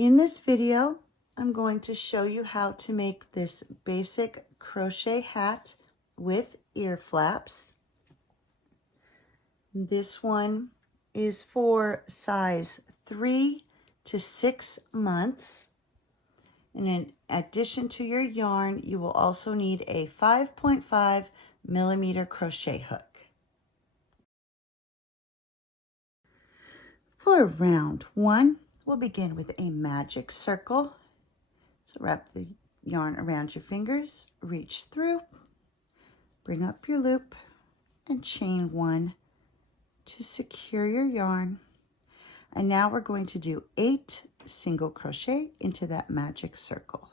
In this video, I'm going to show you how to make this basic crochet hat with ear flaps. This one is for size 3 to 6 months. And in addition to your yarn, you will also need a 5.5 millimeter crochet hook. For round 1, we'll begin with a magic circle. So wrap the yarn around your fingers, reach through, bring up your loop, and chain 1 to secure your yarn. And now we're going to do 8 single crochet into that magic circle.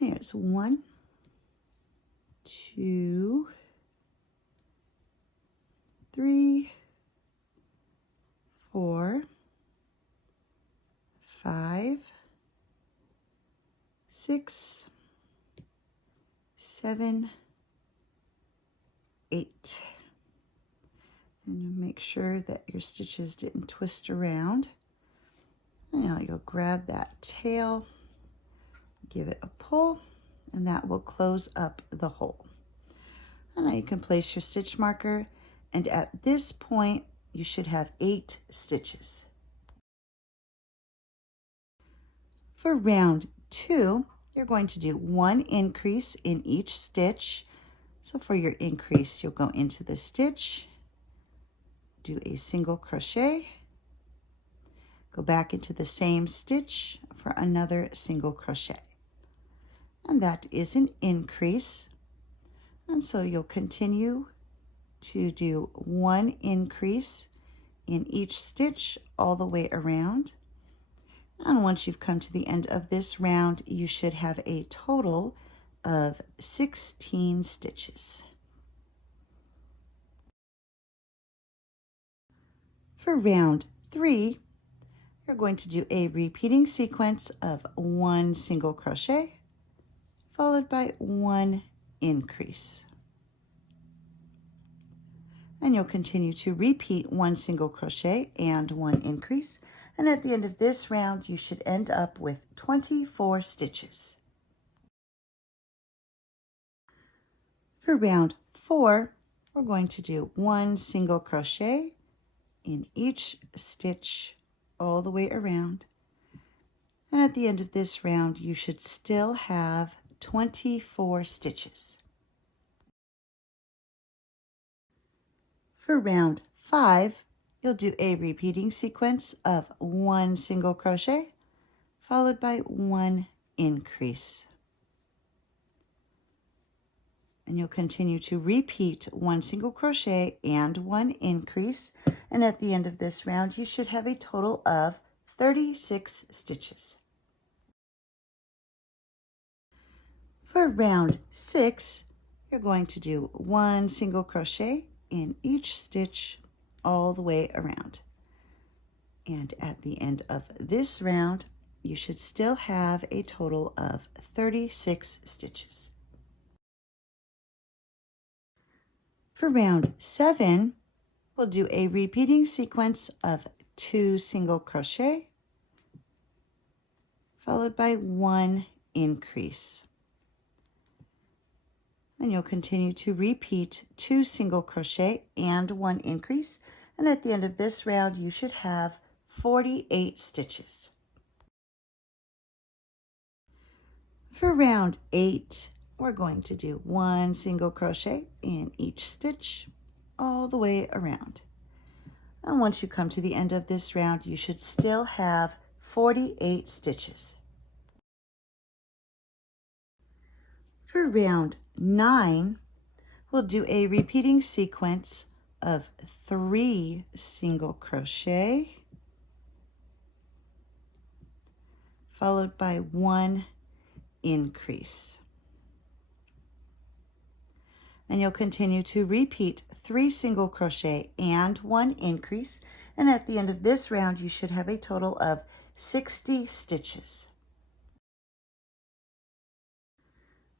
There's 1, 2, 3, 4, 5, 6, 7, 8. And make sure that your stitches didn't twist around. And now you'll grab that tail, give it a pull, and that will close up the hole. And now you can place your stitch marker, and at this point you should have 8 stitches. For round 2, you're going to do 1 increase in each stitch. So for your increase, you'll go into the stitch, do a single crochet, go back into the same stitch for another single crochet. And that is an increase. And so you'll continue to do 1 increase in each stitch all the way around. And once you've come to the end of this round, you should have a total of 16 stitches. For round 3, you're going to do a repeating sequence of 1 single crochet followed by 1 increase. And you'll continue to repeat 1 single crochet and 1 increase. And at the end of this round, you should end up with 24 stitches. For round 4, we're going to do 1 single crochet in each stitch all the way around. And at the end of this round, you should still have 24 stitches. For round 5, you'll do a repeating sequence of 1 single crochet followed by 1 increase. And you'll continue to repeat 1 single crochet and 1 increase. And at the end of this round, you should have a total of 36 stitches. For round 6, you're going to do 1 single crochet in each stitch all the way around. And at the end of this round, you should still have a total of 36 stitches. For round 7, we'll do a repeating sequence of 2 single crochet followed by 1 increase. And you'll continue to repeat 2 single crochet and 1 increase. And at the end of this round, you should have 48 stitches. For round 8, we're going to do 1 single crochet in each stitch all the way around. And once you come to the end of this round, you should still have 48 stitches. For round 9, we'll do a repeating sequence of 3 single crochet followed by 1 increase. And you'll continue to repeat 3 single crochet and 1 increase. And at the end of this round, you should have a total of 60 stitches.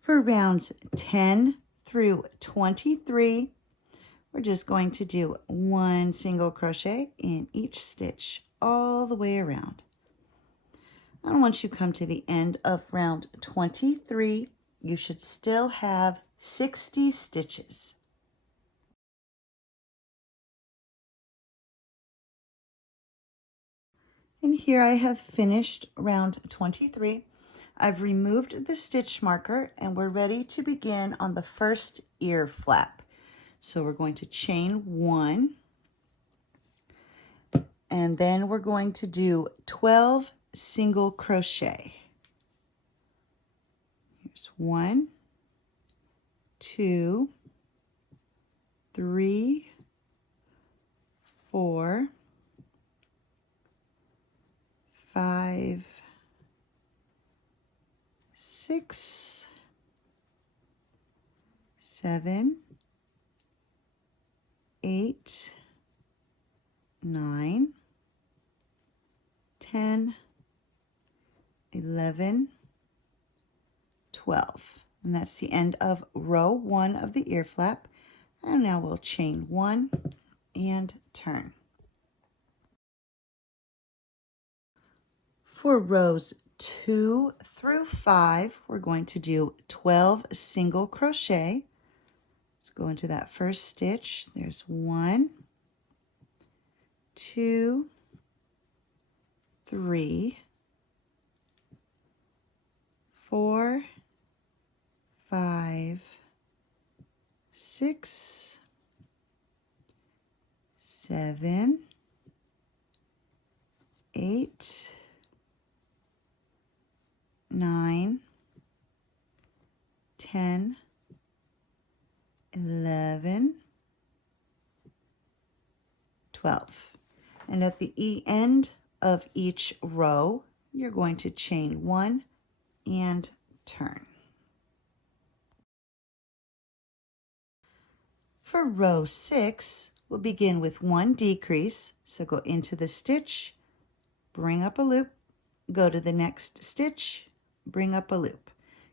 For rounds 10 through 23, we're just going to do 1 single crochet in each stitch all the way around. And once you come to the end of round 23, you should still have 60 stitches. And here I have finished round 23. I've removed the stitch marker and we're ready to begin on the first ear flap. So we're going to chain 1, and then we're going to do 12 single crochet. Here's 1, 2, 3, 4, 5, 6, 7, 8, 9, 10, 11, 12. And that's the end of row 1 of the ear flap. And now we'll chain 1 and turn. For rows 2 through 5, we're going to do 12 single crochet. Let's go into that first stitch. There's 1, 2, 3, 4, 5, 6, 7, 8, 9, 10, 11, 12. And at the end of each row, you're going to chain 1 and turn. For row 6, we'll begin with 1 decrease. So go into the stitch, bring up a loop, go to the next stitch, bring up a loop.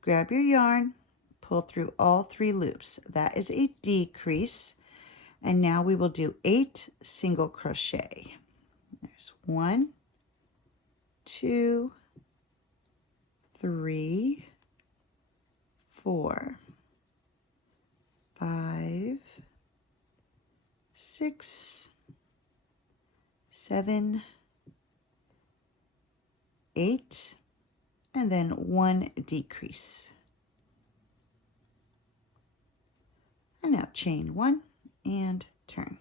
Grab your yarn, pull through all 3 loops. That is a decrease. And now we will do 8 single crochet. There's 1, 2, 3, 4, 5, 6, 7, 8, and then 1 decrease. And now chain 1 and turn.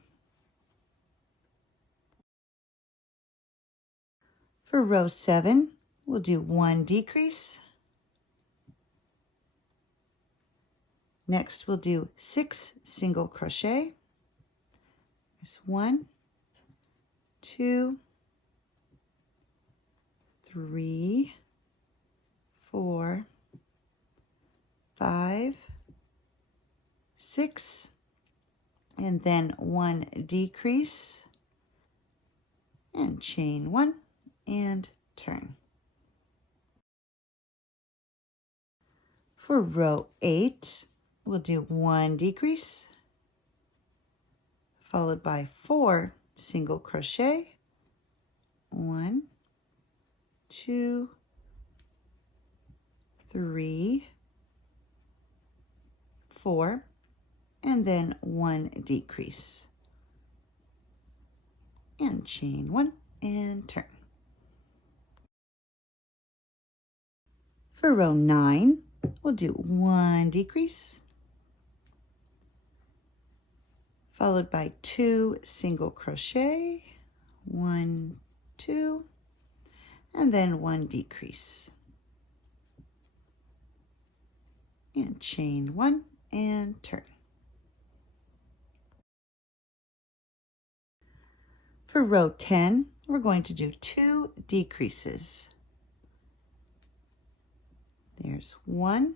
For row 7, we'll do 1 decrease. Next, we'll do 6 single crochet. There's 1, 2, 3, 4, 5, 6, and then 1 decrease, and chain 1 and turn. For row 8, we'll do 1 decrease, followed by 4 single crochet. 1, 2, 3, 4, and then 1 decrease. And chain 1 and turn. For row 9, we'll do 1 decrease, followed by 2 single crochet. 1, 2, and then 1 decrease. And chain 1 and turn. For row 10, we're going to do 2 decreases. There's 1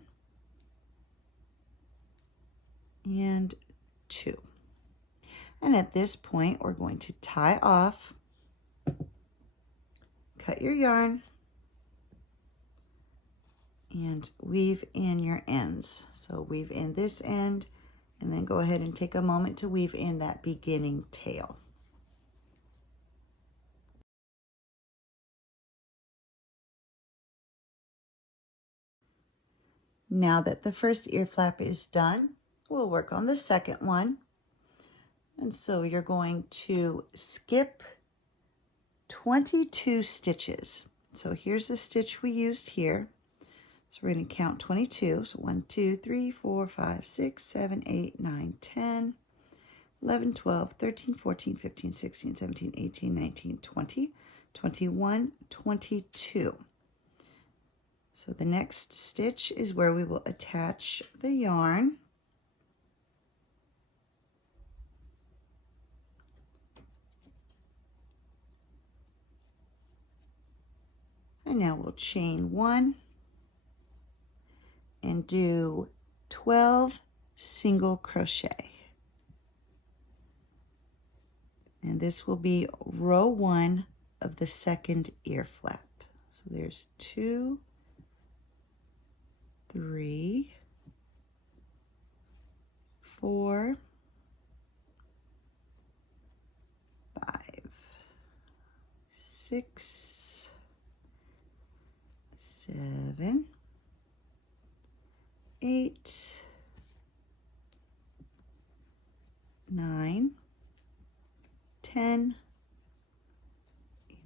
and 2. And at this point, we're going to tie off, cut your yarn, and weave in your ends. So weave in this end, and then go ahead and take a moment to weave in that beginning tail. Now that the first ear flap is done, we'll work on the second one. And so you're going to skip 22 stitches. So here's the stitch we used here. So we're going to count 22. So 1, 2, 3, 4, 5, 6, 7, 8, 9, 10, 11, 12, 13, 14, 15, 16, 17, 18, 19, 20, 21, 22. So the next stitch is where we will attach the yarn. And now we'll chain 1 and do 12 single crochet. And this will be row 1 of the second ear flap. So there's 2, 3, 4, 5, 6, 7, 8, 9, 10,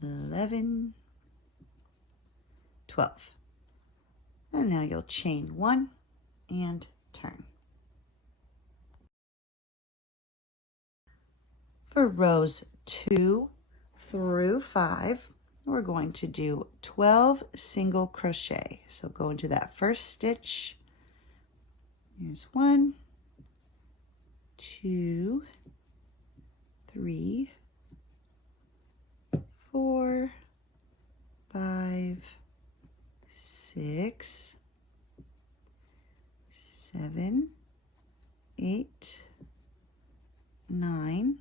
11, 12. And now you'll chain 1 and turn. For rows 2 through 5, we're going to do 12 single crochet. So go into that first stitch. Here's 1, 2, 3, 4, 5, 6, 7, 8, 9,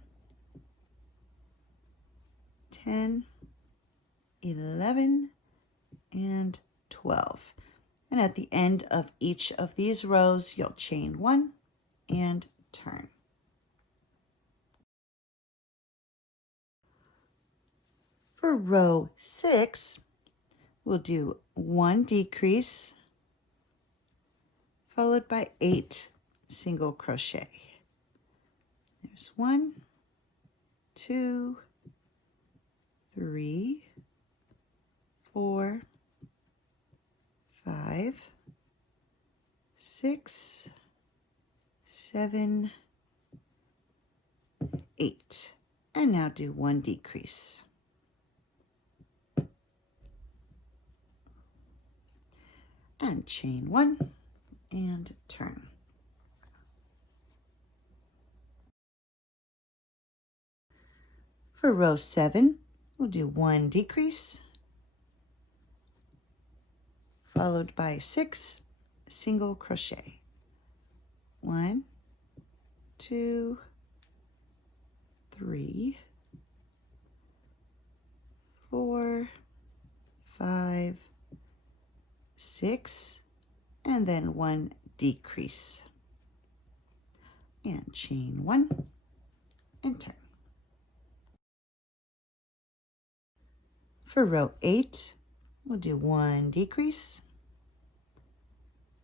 10, 11, and 12. And at the end of each of these rows, you'll chain 1 and turn. For row 6, we'll do 1 decrease followed by 8 single crochet. There's 1, 2, 3, 4, 5, 6, 7, 8. And now do 1 decrease. And chain 1 and turn. For row 7, we'll do 1 decrease followed by 6 single crochet. 1, 2, 3, 4, 5, 6, and then 1 decrease. And chain 1 and turn. For row 8, we'll do 1 decrease.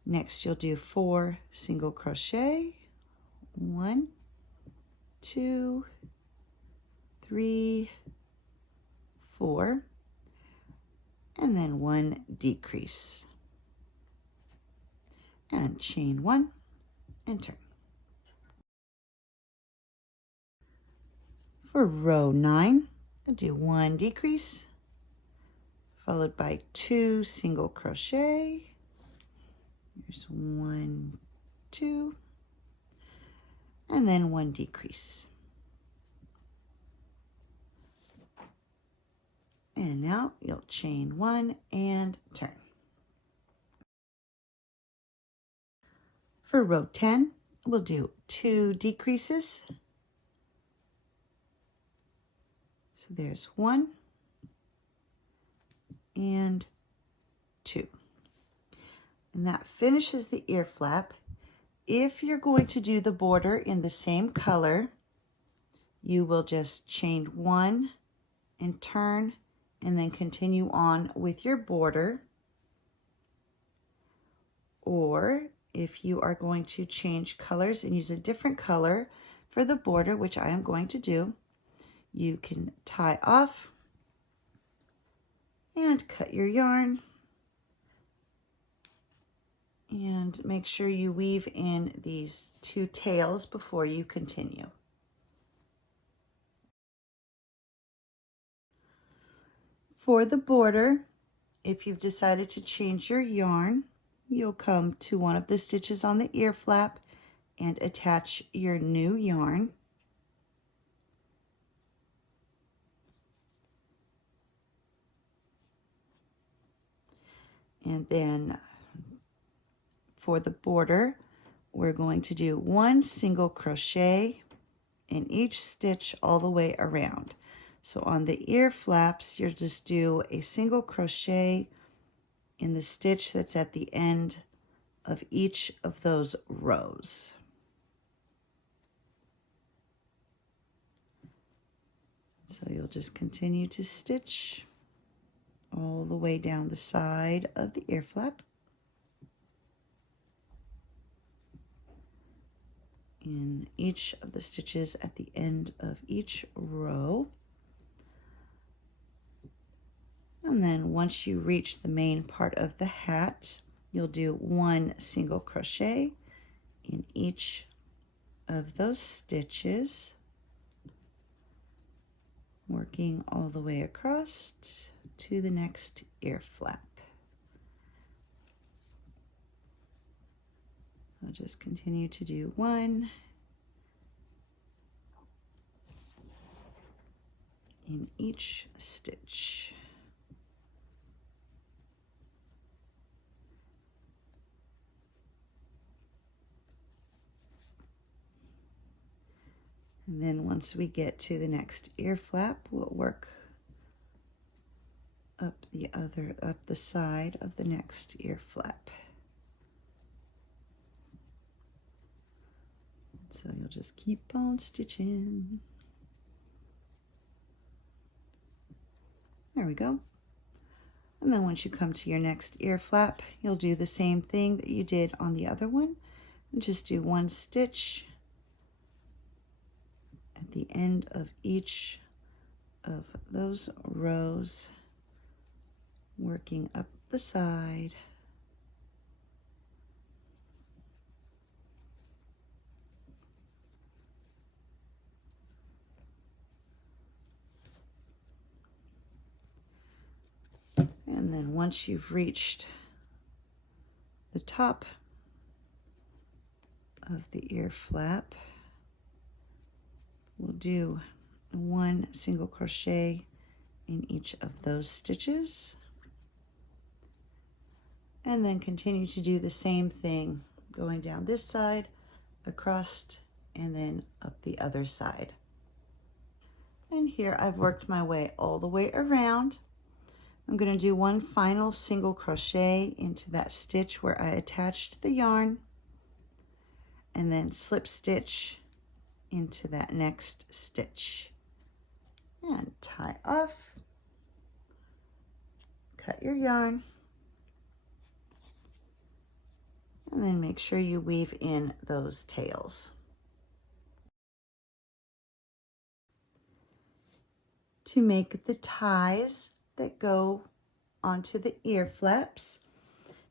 Next, you'll do 4 single crochet. 1, 2, 3, 4, and then 1 decrease. And chain 1 and turn. For row 9, I'll do 1 decrease followed by 2 single crochet. Here's 1, 2, and then 1 decrease. And now you'll chain 1 and turn. For row 10, we'll do 2 decreases. So there's 1 and 2. And that finishes the ear flap. If you're going to do the border in the same color, you will just chain 1 and turn and then continue on with your border. Or if you are going to change colors and use a different color for the border, which I am going to do, you can tie off and cut your yarn. And make sure you weave in these 2 tails before you continue. For the border, if you've decided to change your yarn, you'll come to one of the stitches on the ear flap and attach your new yarn. And then for the border, we're going to do 1 single crochet in each stitch all the way around. So on the ear flaps, you'll just do a single crochet in the stitch that's at the end of each of those rows. So you'll just continue to stitch all the way down the side of the ear flap. In each of the stitches at the end of each row. And then once you reach the main part of the hat, you'll do 1 single crochet in each of those stitches, working all the way across to the next ear flap. I'll just continue to do 1 in each stitch. And then once we get to the next ear flap, we'll work up the side of the next ear flap. So you'll just keep on stitching. There we go. And then once you come to your next ear flap, you'll do the same thing that you did on the other one. And just do 1 stitch at the end of each of those rows, working up the side. And then once you've reached the top of the ear flap, we'll do 1 single crochet in each of those stitches. And then continue to do the same thing, going down this side, across, and then up the other side. And here I've worked my way all the way around. I'm going to do 1 final single crochet into that stitch where I attached the yarn, and then slip stitch into that next stitch. And tie off, cut your yarn, and then make sure you weave in those tails. To make the ties that go onto the ear flaps,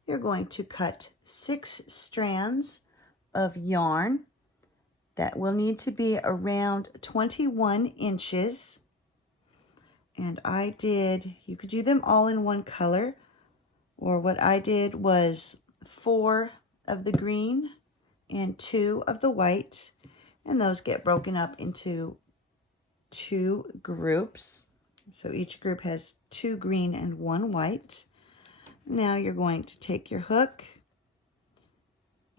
you're going to cut 6 strands of yarn that will need to be around 21 inches. And you could do them all in one color, or what I did was 4 of the green and 2 of the white, and those get broken up into 2 groups. So each group has 2 green and 1 white. Now you're going to take your hook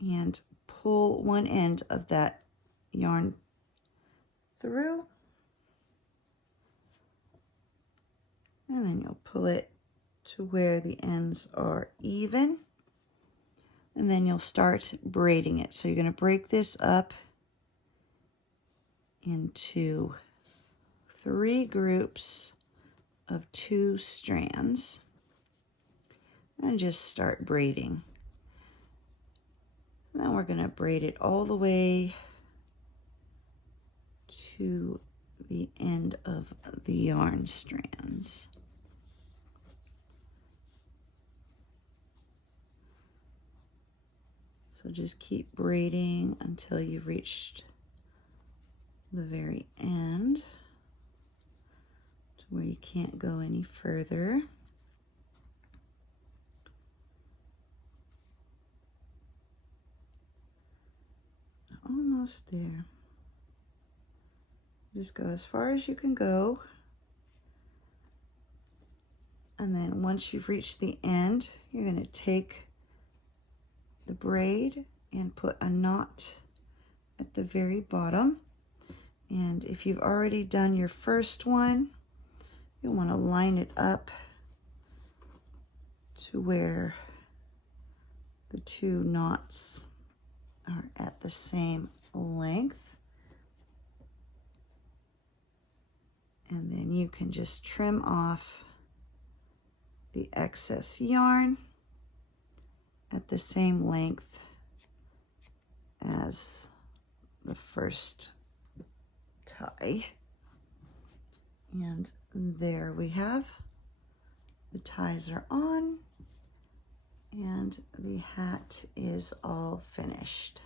and pull one end of that yarn through, and then you'll pull it to where the ends are even, and then you'll start braiding it. So you're going to break this up into 3 groups of 2 strands and just start braiding. And then we're going to braid it all the way to the end of the yarn strands. So just keep braiding until you've reached the very end to where you can't go any further. Almost there. Just go as far as you can go. And then once you've reached the end, you're going to take the braid and put a knot at the very bottom. And if you've already done your first one, you'll want to line it up to where the two knots are at the same length. And then you can just trim off the excess yarn at the same length as the first tie. And there we have, the ties are on and the hat is all finished.